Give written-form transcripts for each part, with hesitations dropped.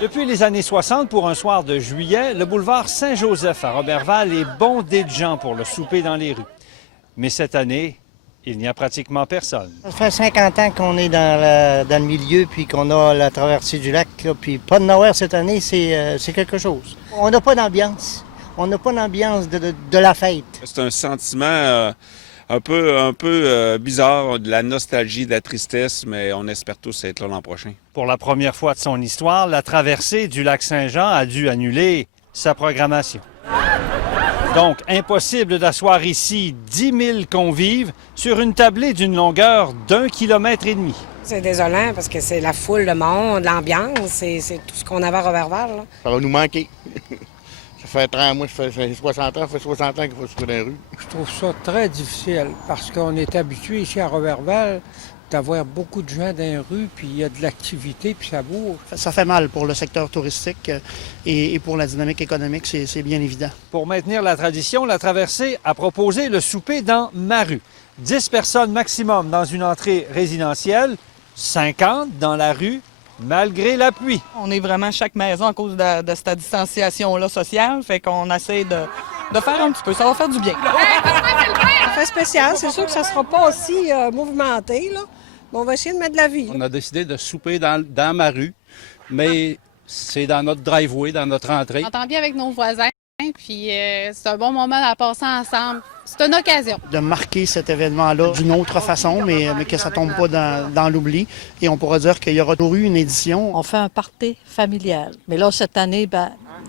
Depuis les années 60, pour un soir de juillet, le boulevard Saint-Joseph à Roberval est bondé de gens pour le souper dans les rues. Mais cette année, il n'y a pratiquement personne. Ça fait 50 ans qu'on est dans le milieu, puis qu'on a la traversée du lac, là, puis pas de nowhere cette année, c'est quelque chose. On n'a pas d'ambiance. On n'a pas d'ambiance de la fête. C'est un sentiment un peu bizarre, de la nostalgie, de la tristesse, mais on espère tous être là l'an prochain. Pour la première fois de son histoire, la traversée du lac Saint-Jean a dû annuler sa programmation. Donc, impossible d'asseoir ici 10 000 convives sur une tablée d'une longueur d'1,5 km. C'est désolant parce que c'est la foule, le monde, l'ambiance, c'est tout ce qu'on avait à Roberval. Là. Ça va nous manquer. Ça fait 30, moi, ça fait 60 ans, qu'il faut se dans la rue. Je trouve ça très difficile parce qu'on est habitué ici à Roberval d'avoir beaucoup de gens dans les rues, puis il y a de l'activité, puis ça bouge. Ça fait mal pour le secteur touristique et pour la dynamique économique, c'est bien évident. Pour maintenir la tradition, la traversée a proposé le souper dans ma rue. 10 personnes maximum dans une entrée résidentielle, 50 dans la rue, malgré la pluie. On est vraiment chaque maison à cause de cette distanciation-là sociale, fait qu'on essaie de faire un petit peu. Ça va faire du bien. Ça fait spécial, c'est sûr que ça ne sera pas aussi mouvementé, là. Mais on va essayer de mettre de la vie. On a décidé de souper dans ma rue, mais c'est dans notre driveway, dans notre entrée. On entend bien avec nos voisins, puis c'est un bon moment à passer ensemble. C'est une occasion. De marquer cet événement-là d'une autre façon, mais que ça ne tombe pas dans l'oubli. Et on pourra dire qu'il y aura toujours eu une édition. On fait un party familial. Mais là, cette année,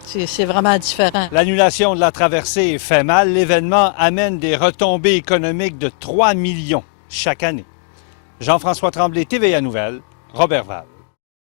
c'est vraiment différent. L'annulation de la traversée fait mal. L'événement amène des retombées économiques de 3 millions chaque année. Jean-François Tremblay, TVA Nouvelles, Roberval.